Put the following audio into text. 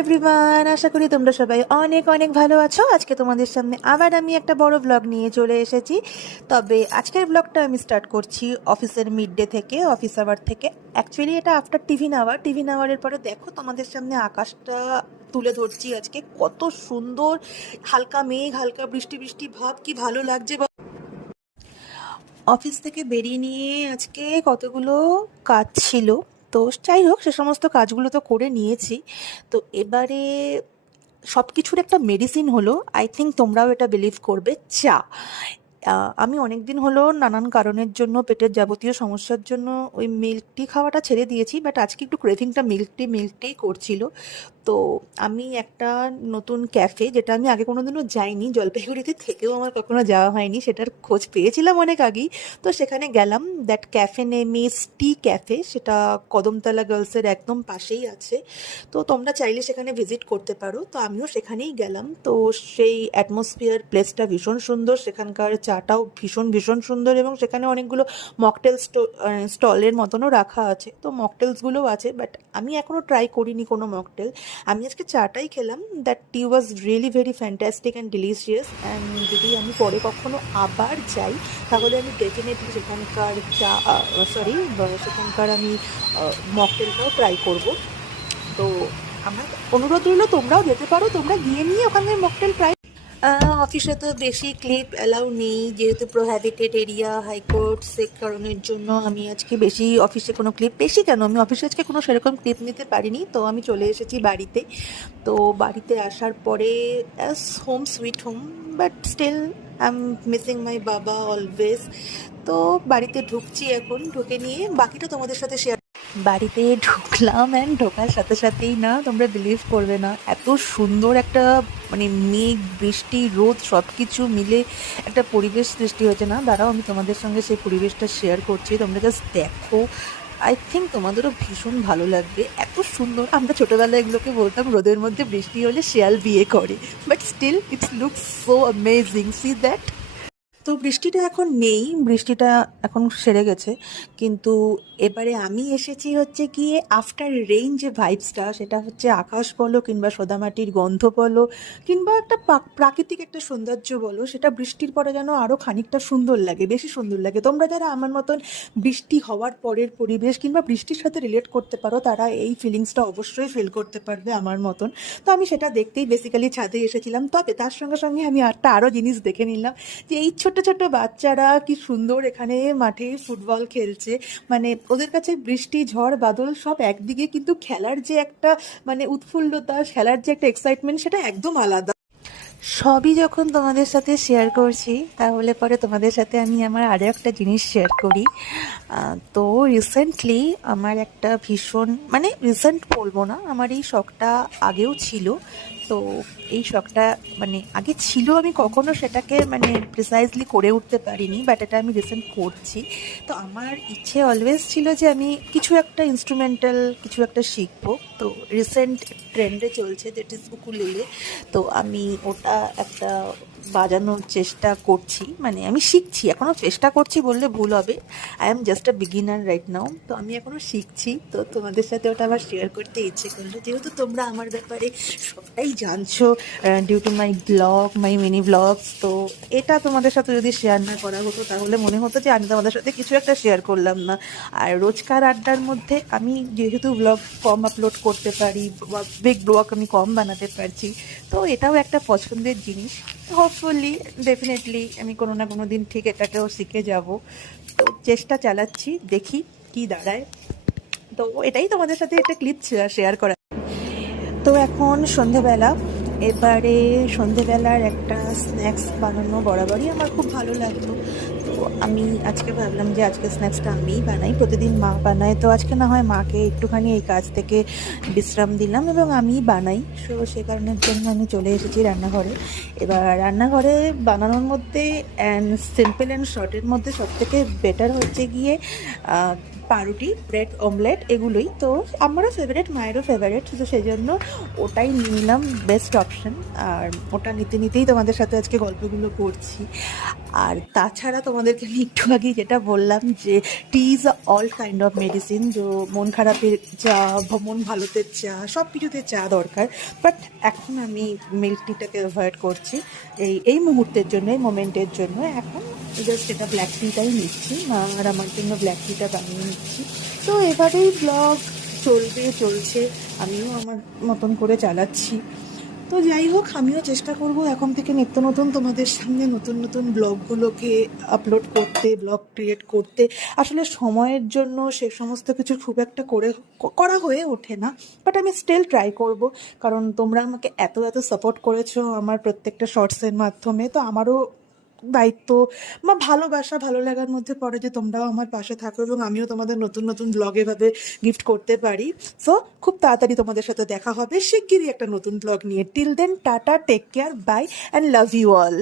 Everyone, আশা করি তোমরা সবাই অনেক অনেক ভালো আছো। আজকে তোমাদের সামনে আবার আমি একটা বড় ব্লগ নিয়ে চলে এসেছি। তবে আজকের ব্লগটা আমি স্টার্ট করছি অফিসের মিড ডে থেকে, অফিস আওয়ার থেকে। অ্যাকচুয়ালি এটা আফটার টিফিন আওয়ারের পরে দেখো তোমাদের সামনে আকাশটা তুলে ধরছি আজকে। কত সুন্দর, হালকা মেঘ, হালকা বৃষ্টি বৃষ্টি ভাব, কি ভালো লাগছে। অফিস থেকে বেরিয়ে নিয়ে আজকে কতগুলো কাজ ছিল, তো যাই হোক সে সমস্ত কাজগুলো তো করে নিয়েছি। তো এবারে সব কিছুর একটা মেডিসিন হলো, আই থিঙ্ক তোমরাও এটা বিলিভ করবে, চা। আমি অনেক দিন হলো নানান কারণের জন্য, পেটের যাবতীয় সমস্যার জন্য ওই মিল্ক টি খাওয়াটা ছেড়ে দিয়েছি, বাট আজকে একটু ক্রেভিংটা মিল্ক টি করছিল। তো আমি একটা নতুন ক্যাফে, যেটা আমি আগে কোনোদিনও যাইনি, জলপাইগুড়িতে থেকেও আমার কখনো যাওয়া হয়নি, সেটার খোঁজ পেয়েছিলাম অনেক আগেই। তো সেখানে গেলাম, that cafe name is T cafe, সেটা কদমতলা গার্লসের একদম পাশেই আছে। তো তোমরা চাইলে সেখানে ভিজিট করতে পারো। তো আমিও সেখানেই গেলাম। তো সেই অ্যাটমসফিয়ার, প্লেসটা ভীষণ সুন্দর, সেখানকার চাটাও ভীষণ ভীষণ সুন্দর, এবং সেখানে অনেকগুলো মকটেল স্টলের মতনও রাখা আছে। তো মকটেলসগুলোও আছে, বাট আমি এখনও ট্রাই করিনি কোনো মকটেল। আমি আজকে চাটাই খেলাম। That T was really very fantastic and delicious. And যদি আমি পরে কখনো আবার যাই, তাহলে আমি ডেফিনেটলি সেখানকার সেখানকার আমি মকটেলটাও ট্রাই করব। তো আমার অনুরোধ রইল, তোমরাও যেতে পারো, তোমরা গিয়ে নিয়ে ওখানে মকটেল ট্রাই। অফিসে তো বেশি ক্লিপ অ্যালাউ নেই, যেহেতু প্রোহ্যাবিটেড এরিয়া, হাইকোর্ট, সে কারণের জন্য আমি আজকে বেশি অফিসে কোনো ক্লিপ, বেশি কেন, আমি অফিসে আজকে কোনো সেরকম ক্লিপ নিতে পারিনি। তো আমি চলে এসেছি বাড়িতে। তো বাড়িতে আসার পরে as home sweet home, but still I am missing my baba always. তো বাড়িতে ঢুকছি এখন, ঢুকে নিয়ে বাকিটা তোমাদের সাথে শেয়ার। বাড়িতে ঢুকলাম, অ্যান্ড ঢোকার সাথে সাথেই না, তোমরা বিলিভ করবে না, এত সুন্দর একটা মানে মেঘ, বৃষ্টি, রোদ সব কিছু মিলে একটা পরিবেশ সৃষ্টি হয়েছে না। দাঁড়াও আমি তোমাদের সঙ্গে সেই পরিবেশটা শেয়ার করছি, তোমরা জাস্ট দেখো। আই থিঙ্ক তোমাদেরও ভীষণ ভালো লাগবে, এত সুন্দর। আমরা ছোটোবেলায় এগুলোকে বলতাম রোদের মধ্যে বৃষ্টি হলে শেয়াল বিয়ে করে, but still it's looks so amazing, see that. তো বৃষ্টিটা এখন নেই, বৃষ্টিটা এখন সেরে গেছে। কিন্তু এবারে আমি এসেছি হচ্ছে গিয়ে আফটার রেইন, যে ভাইবসটা, সেটা হচ্ছে আকাশ বলো, কিংবা সোদামাটির গন্ধ বলো, কিংবা একটা প্রাকৃতিক একটা সৌন্দর্য বলো, সেটা বৃষ্টির পরে যেন আরও খানিকটা সুন্দর লাগে, বেশি সুন্দর লাগে। তোমরা যারা আমার মতন বৃষ্টি হওয়ার পরের পরিবেশ কিংবা বৃষ্টির সাথে রিলেট করতে পারো, তারা এই ফিলিংসটা অবশ্যই ফিল করতে পারবে আমার মতন। তো আমি সেটা দেখতেই বেসিক্যালি ছাদে এসেছিলাম। তবে তার সঙ্গে সঙ্গে আমি আরও জিনিস দেখে নিলাম, যে এই ছোট্ট ছোট্ট বাচ্চারা কি সুন্দর এখানে মাঠে ফুটবল খেলছে। মানে ওদের কাছে বৃষ্টি, ঝড়, বাদল সব একদিকে, কিন্তু খেলার যে একটা মানে উৎফুল্লতা, খেলার যে একটা এক্সাইটমেন্ট, সেটা একদম আলাদা। সবই যখন তোমাদের সাথে শেয়ার করছি, তাহলে পরে তোমাদের সাথে আমি আমার আরও একটা জিনিস শেয়ার করি। তো রিসেন্টলি আমার একটা ভীষণ, মানে রিসেন্ট বলবো না, আমার এই শখটা আগেও ছিল। তো এই শখটা মানে আগে ছিল, আমি কখনো সেটাকে মানে প্রিসাইজলি করে উঠতে পারিনি, বাট এটা আমি রিসেন্ট করছি। তো আমার ইচ্ছে অলওয়েজ ছিল যে আমি কিছু একটা ইনস্ট্রুমেন্টাল কিছু একটা শিখবো। তো রিসেন্ট ট্রেন্ডে চলছে, দ্যাট ইজ উকুলেলে। তো আমি ওটা একটা বাজানোর চেষ্টা করছি, মানে আমি শিখছি, এখনও চেষ্টা করছি বললে ভুল হবে। I am just a beginner right now. তো আমি এখনও শিখছি, তো তোমাদের সাথে ওটা আবার শেয়ার করতে ইচ্ছে করলো, যেহেতু তোমরা আমার ব্যাপারে সবটাই জানছো due to my blog, my mini blogs. তো এটা তোমাদের সাথে যদি শেয়ার না করা হতো, তাহলে মনে হতো যে আমি তোমাদের সাথে কিছু একটা শেয়ার করলাম না। আর রোজকার আড্ডার মধ্যে আমি যেহেতু ব্লগ কম আপলোড করতে পারি, বিগ ব্লগ আমি কম বানাতে পারছি, তো এটাও একটা পছন্দের জিনিস। হোপফুলি, ডেফিনেটলি আমি কোনো না কোনো দিন ঠিক এটাকেও শিখে যাব। তো চেষ্টা চালাচ্ছি, দেখি কি দাঁড়ায়। তো এটাই তোমাদের সাথে একটা ক্লিপ শেয়ার করা। তো এখন সন্ধেবেলা, এবারে সন্ধেবেলার একটা স্ন্যাক্স বানানো বরাবরই আমার খুব ভালো লাগতো। তো আমি আজকে ভাবলাম যে আজকে স্ন্যাক্সটা আমিই বানাই, প্রতিদিন মা বানায়, তো আজকে না হয় মাকে একটুখানি এই কাজ থেকে বিশ্রাম দিলাম এবং আমিই বানাই। সে কারণের জন্য আমি চলে এসেছি রান্নাঘরে। এবার রান্নাঘরে বানানোর মধ্যে অ্যান্ড সিম্পল অ্যান্ড শর্টের মধ্যে সবথেকে বেটার হচ্ছে গিয়ে পাউরুটি, ব্রেড অমলেট এগুলোই। তো আমারও ফেভারিট, মায়েরও ফেভারিট, তো সেই জন্য ওটাই নিয়ে নিলাম, বেস্ট অপশন। আর ওটা নিতে নিতেই তোমাদের সাথে আজকে গল্পগুলো করছি। আর তাছাড়া তোমাদেরকে আমি একটু আগেই যেটা বললাম যে tea is all kind of medicine, যে মন খারাপের চা বা মন ভালোতে চা, সব কিছুতে চা দরকার। বাট এখন আমি মিল্ক টিটাকে অ্যাভয়েড করছি এই এই মুহূর্তের জন্য, এই মোমেন্টের জন্য। এখন জাস্ট এটা ব্ল্যাক টিটাই নিচ্ছি, মা আর আমার জন্য ব্ল্যাক টিটা বানিয়ে নিচ্ছি। তো এভাবেই ব্লগ চলছে, আমিও আমার মতন করে চালাচ্ছি। তো যাই হোক, আমিও চেষ্টা করব এখন থেকে নিত্য নতুন তোমাদের সামনে নতুন নতুন ব্লগগুলোকে আপলোড করতে, ব্লগ ক্রিয়েট করতে। আসলে সময়ের জন্য সে সমস্ত কিছু খুব একটা করা হয়ে ওঠে না, বাট আমি স্টিল ট্রাই করব। কারণ তোমরা আমাকে এত এত সাপোর্ট করেছো আমার প্রত্যেকটা শর্টসের মাধ্যমে, তো আমারও দায়িত্ব বা ভালোবাসা, ভালো লাগার মধ্যে পড়ে যে তোমরাও আমার পাশে থাকো এবং আমিও তোমাদের নতুন নতুন ব্লগ এভাবে গিফট করতে পারি। সো খুব তাড়াতাড়ি তোমাদের সাথে দেখা হবে শিগগিরই একটা নতুন ব্লগ নিয়ে। Till then tata, take care, bye and love you all.